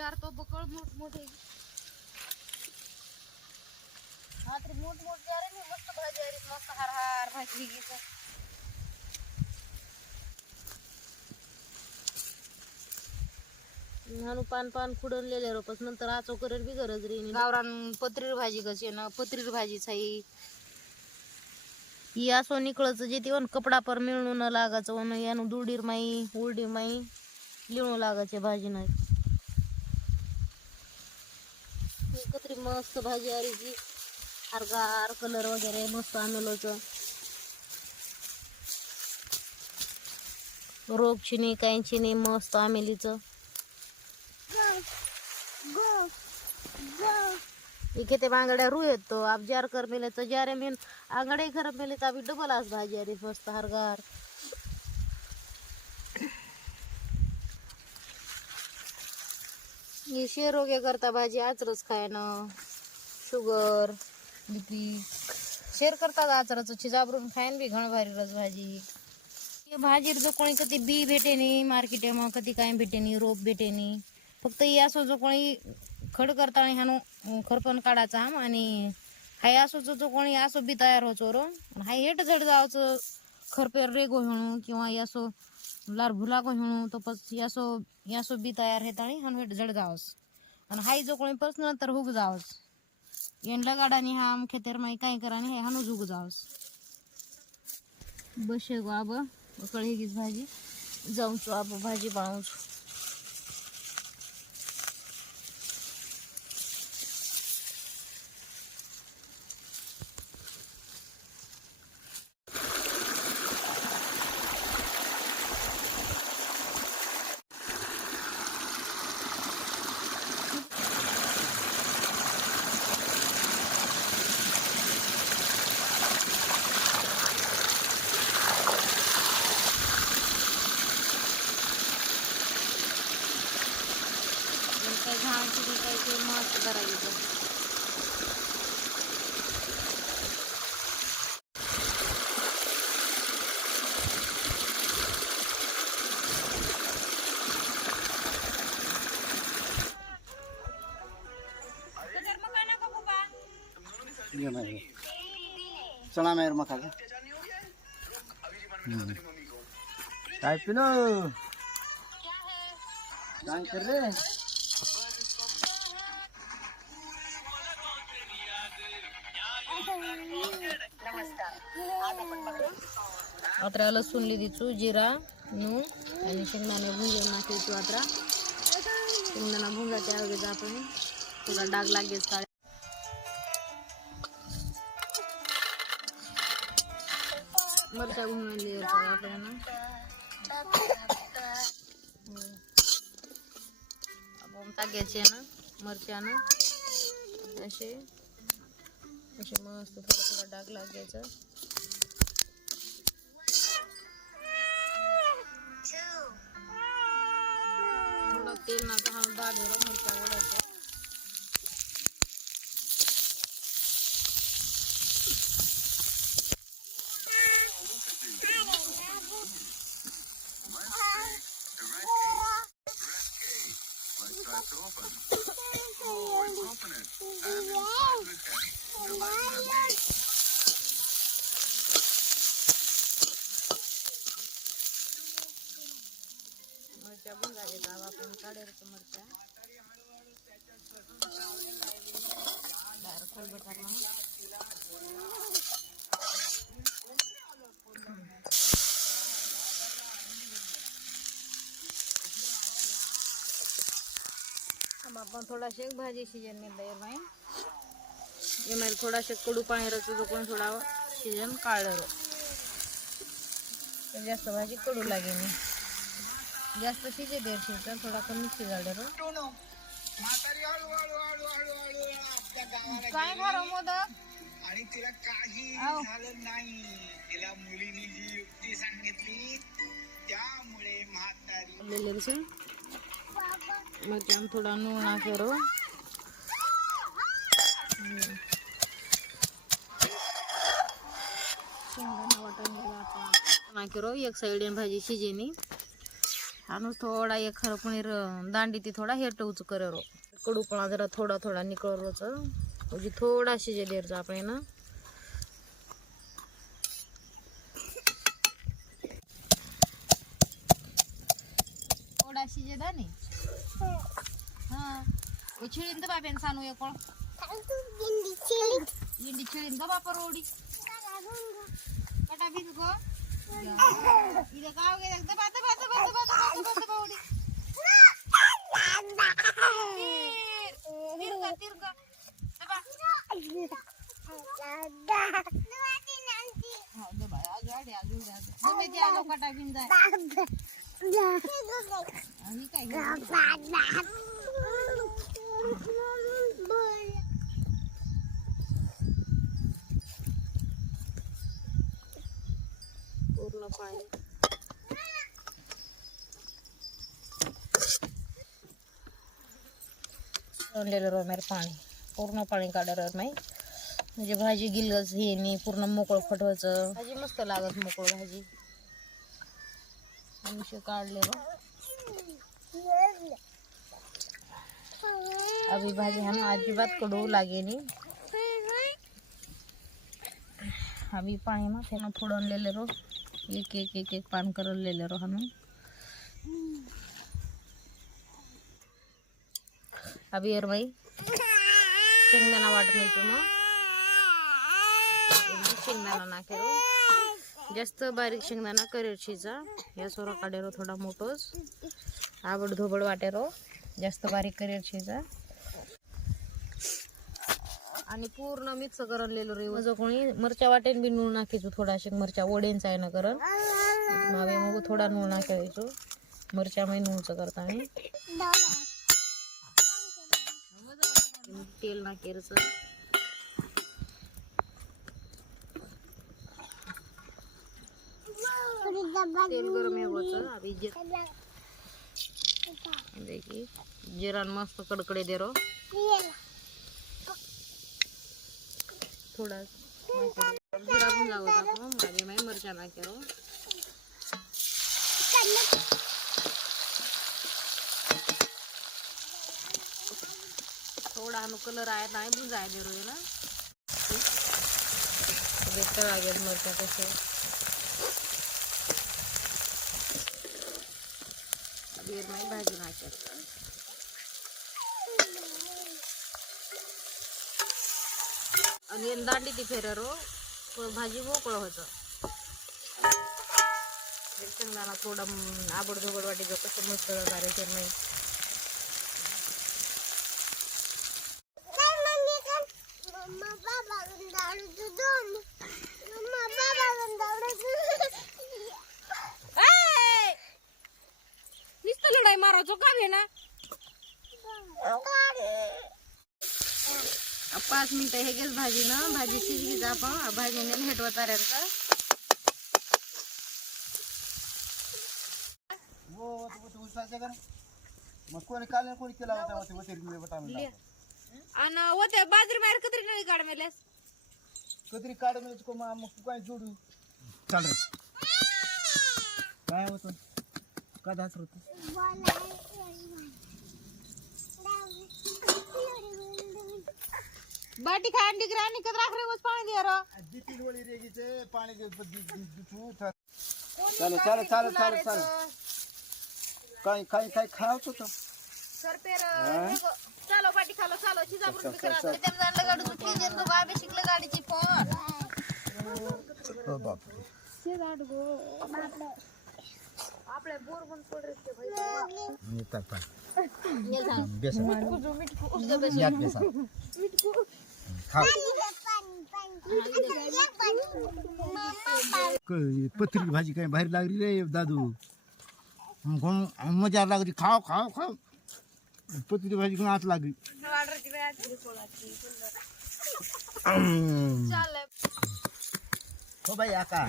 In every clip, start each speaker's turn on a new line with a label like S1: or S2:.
S1: जार तो बकळ मोठ मोठे. हा तरी मोठ मोठ जार आहे ना, मस्त भाजी मस्त हार हार भाजी
S2: पान पान खुडलेले रोपस नंतर आचो करेल बी गरज रे
S1: गावरान पत्रीर भाजी कशी ना पत्रीर भाजीच आहे
S2: ही असो निकळच जे ती वन कपडा पर मिळून न लागायचं यानं दुडीर माई उलडी माई लिळू लागायचे भाजी नाही एकत्री मस्त भाजी अरीची अर्गार कलर वगैरे मस्त आणलोचं रोगची नाही काहींची नाही मस्त आमेलीचं इथे ते बांगड्या रू येतो आप जार कर मेले तर जारे मेन. आंगडे खराब मेले तर आम्ही डबल आज भाजी अरे मस्त हरगार हे शेर वगैरे करता भाजी आचरच खायनं शुगर बीपी शेर करतात आचरच चिजाबरून खायन बी घण भारी रस भाजी. हे भाजीर जो कोणी कधी बी भेटे नाही मार्केटमा कधी काय भेटे नाही रोप भेटे नाही फक्त हे असो जो कोणी खड करता आणि ह्यानं खरपण काढायचा आम आणि हाय असो जो कोणी असो बी तयार होतो रो हाय हेट झड जावचं खरपेर रेगो म्हणून किंवा यासो लार भुलागो हिणू तो पस यासो यासो बी तयार हे आणि हन हेट झड जावस आणि हाई जो कोणी पर्सनल तर हुग जावस. एंडला गाडानी हा आम खेतेर माई काय करा हे हनुज हुग जावस. बशे गो आब कळी गीच भाजी. जाऊचो आब भाजी बाळूचो काही घाण सुद्धा काही ते मस्त करायचं
S3: ये नाही चणा मेर मका का काय पिलो काय कर रे
S2: अत्रा लसूण लिहिचू जिरा नून आणि शेंगदाणे भुंजून टाकायचो अत्रा शेंगदाणा भुंजा त्यावेळेस आपण थोडा डाग लागेल काळे मिरच्या भुंजून आपल्याला. आपण टाकायचे ना मिरच्यानं असे असे मस्त थोडा थोडा डाग लागायचा. थोडं तेल नाका हा डाग भरून मिरच्या ओढायच्या मिरच्या भुंगाचे दाब आपण काढायचं मिरच्या बाहेर आपण थोडा शेक भाजी शिजन में दे भाई ये मेरे थोड़ा शेक कडू पाणी रचू जो कोण थोडा शिजन काढलं रो तर जास्त भाजी कडू लागे मी. जास्त शिजे देर शिजतं थोडा कमी शिजाडे रो
S1: काय खरं मोदक?
S3: आणि तिला काही झालं नाही. तिला मुलीने जी युक्ती सांगितली त्यामुळे म्हातारी
S2: लेले मग आम थोडा नून करो. वाटण नाकेरो एक साईड भाजी शिजेनी. आणूच थोडा एक खरं पनीर दांडी ती थोडा हेट उच कर. रो कडूपणा जरा थोडा थोडा निकळ रोच म्हणजे थोडा शिजे देरचा आपण ना. kecilin tuh bapak sanu ya kol. Itu yang cilik Yang cilik tuh bapak rodi. Kata bintu kok. Ida kau iya, kita tuh bata bata bata bata bata bata rodi. Tirga tirga. Coba. Dua nanti. Udah baik agak ada agak udah. Demi dia lo kata bintu. Bapak. Ya. Ini kayak. Gitu. Bapak. पूर्ण पाणी. आणलेलं रोमेर पाणी. पूर्ण पाणी काढायला नाही म्हणजे भाजी गिलगस हे नाही पूर्ण मोकळं फटवायचं भाजी मस्त लागत मोकळं भाजी. अंश काढले रो अभी भाजी हा अजिबात कडू लागे नाही अभी पाणी मग त्यानं थोडं आणलेलं रो एक एक एक एक पान करलेले रो हाणून अभी यार बाई. शेंगदाणा वाट नाही मग शेंगदाणा ना केलो. जास्त बारीक शेंगदाणा करेरशीचा या सोरा काढेरो थोडा मोठोच. आबड धोबड वाटेरो जास्त बारीक करेरशीचा आणि पूर्ण मिक्स करलेलो रे. जो कोणी मिरच्या वाटेन बी नूळ नाखायचो थोडाशे मिरच्या वडेंचा आहे ना करण. मावे मग थोडा नूळ नाखायचो. मिरच्या मै नूळचं करता मी तेल नाकेरचं. तेल गरम यावचं अभी जे देखी जिरान मस्त कडकडे दे रो. थोडा जिरा पण लावत आपण मागे माही मरच्या नाके रो थोडा हनु कलर आहे नाही बुजाय दे रो ना. बेटर आगे मिरच्या कसे माही भाजी नाके आणि दांडी ती फेररो. भाजी मोकळं होतं शेंगदाणा थोडा आबड धोबड वाटीचं कसं मस्त करायचं नाही. नुसतं लढाई मारायचो का ना. पाच मिनिटं हे गेस भाजी ना भाजी शिजली आपण भाजीने हेटवा ताऱ्याचा
S4: मग कोणी काल कोणी केला होता मग ते वतेरी मिळे बटा म्हणला.
S2: आणि होते बाजरी बाहेर कत्री नळी काढ मेल्यास.
S4: काढ म्हणजे को मग मग काय जोडू? चाल रे काय होत? का दास होत?
S2: ಬಾಟಿ ಖಾಂಡಿ कत ಕದ್ರ ಆಕ್ರೆ ಉಸ್
S4: ಪಾಣಿ ದಿಯರ ಬಿತಿ ಗೋಳಿ ರೇಗಿಚೆ ಪಾಣಿ ಗೆ ಬಿಚು ಥ चलो चलो चलो चलो चलो। कहीं कहीं कहीं खाओ तो तो।
S2: सर पेर चलो बाटी खालो चलो चीज आप रुपये करा जान लगा दूँ चीज दो बाबे शिकले गाड़ी फोन।
S4: ओ बाप
S2: रे। चीज गो बोर बंद पड़ रहे थे भाई।
S4: ये तक पर।
S2: ये जो
S4: मिटको। याद बेसा खा क- पत्रीची भाजी काय बाहेर लागली रे दादू. कोण मजा लागली. खाव खाव खाव. पत्रीची भाजी कोण आत लागली. हो बाई आका.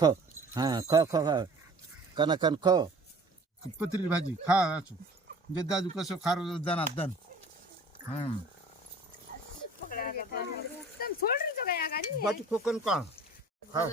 S4: खो हा खो खो खो कन कन खो पत्रीची भाजी खा असो जे दादू कसं खार दनात दन. हम्म बाजू खोकन का खाव